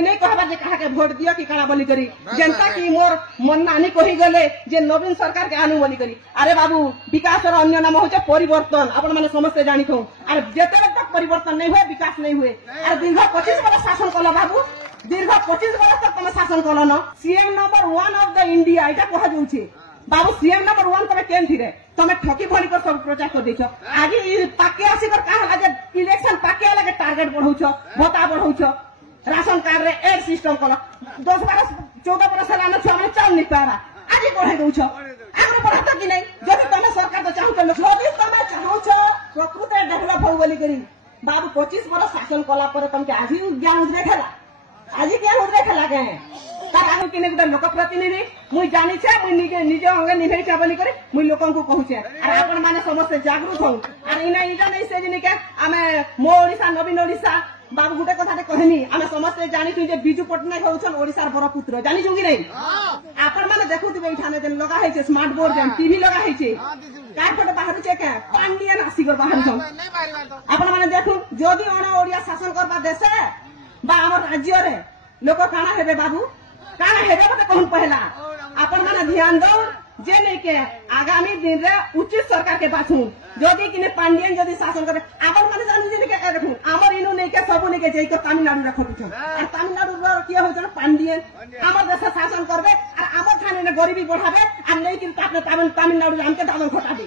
नहीं कहबा जे कहा के वोट दियो कि काना बोली करी जनता की मोर मन नानी कही गले जे नवीन सरकार के आनु बोली करी। अरे बाबू विकास अन्य नाम होचे परिवर्तन आपण माने समस्त जानी थौ। अरे जेते तक परिवर्तन नहीं हुए विकास नहीं हुए। अरे दीर्घ 25 वर्ष शासन कला बाबू दीर्घ 25 वर्ष तक तुम शासन कल न CM number 1 of the India एटा कहा जाउछे बाबू सीएम नंबर 1 तमे केन थिरे तमे ठकी भली कर सब प्रचार कर देछो। आगे पाके आसी कर कहा लागे इलेक्शन पाके लागे टारगेट बढ़ौछो भत्ता बढ़ौछो राशन कार्ड रे एड सिस्टम कल 10 12 14 वर्ष लाने छ हम चाल नहीं पारा आज बढ़ाई दउछो आगे बढ़ाता कि नहीं जदि तमे सरकार तो चाहू तमे जदि तमे चाहू छ प्रकृत डेवलप हो बोली करी बाबू 25 वर्ष शासन कला पर तमके आज ज्ञान उदरे खेला आज ज्ञान उदरे खेला के तार आगे किने गुटा लोक प्रतिनिधि मुई जानि छे मुई निजे अंगे निभै छ बोली करी मुई लोकन को कहू छे। अरे आपण माने समस्त जागरूक हो। अरे इना इजा नहीं से जिने के आमे मो ओडिसा नवीन ओडिसा बाबू गुटे कथा कहनी आमे समस्त जानि छु जे बिजू पटनायक होछन ओडिसार बड़ पुत्र जानि छु कि नहीं आपण माने देखुथिबे इठाने जन लगा है छे स्मार्ट बोर्ड जन टीवी लगा है छे काय फोटो बाहर छे के पांडियन आसी कर बाहर छन आपण माने देखु जदि ओना ओडिया शासन करबा देशे बा हमर राज्य रे लोक काना हेबे बाबू काना हेबे मते कहन पहला आपण माने ध्यान दो जे नहीं के आगामी दिन रे उचित सरकार के बाछू जदि किने पांडियन जदि शासन करे आपण माने जानि जे के देखु हमर इनु नहीं के सबु नहीं के जेई तो तमिलनाडु रे खटु छ और तमिलनाडु रे के हो छ पांडियन हमर देश शासन करबे और हमर खाने ने गरीबी बढ़ाबे और नहीं कि तापने तमिलनाडु हमके दामन खटाबे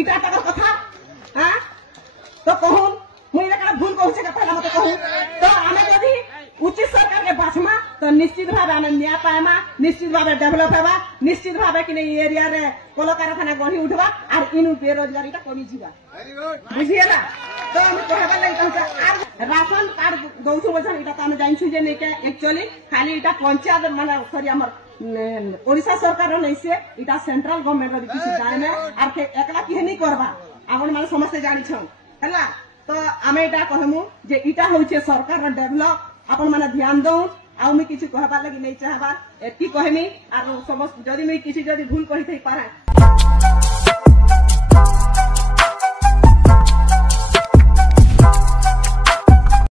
इटा तक कथा हां तो कहून मुई रे का भूल कहू छ पहला मते कहू तो आमे जदि उचित सरकार के बाछमा तो निश्चित भाव आम न्याय पाएमा निश्चित भाव डेभलप हेबा निश्चित भाव कि एरिया रे कल कारखाना गढ़ी उठवा और इनु बेरोजगारी कमी जीवा बुझिएला। तो हम कहबा लगे राशन कार्ड दउछु बछन इटा हम जानिछु जे नै के एक्चुअली खाली इटा पंचायत माने सॉरी हमर ओडिसा सरकार नै से इटा सेंट्रल गवर्नमेंट रे किछि दाय में आर एकला कि नहीं करबा आपण माने समस्त जानि छ हला। तो आमे इटा कहमु जे इटा होचे सरकार रे डेभलप आपण माने ध्यान दो आ मैं किसी कहबा लगी नहीं चाहबा एति कहमी आर समस्त जदि मैं किसी जदि भूल कहि थई पारा।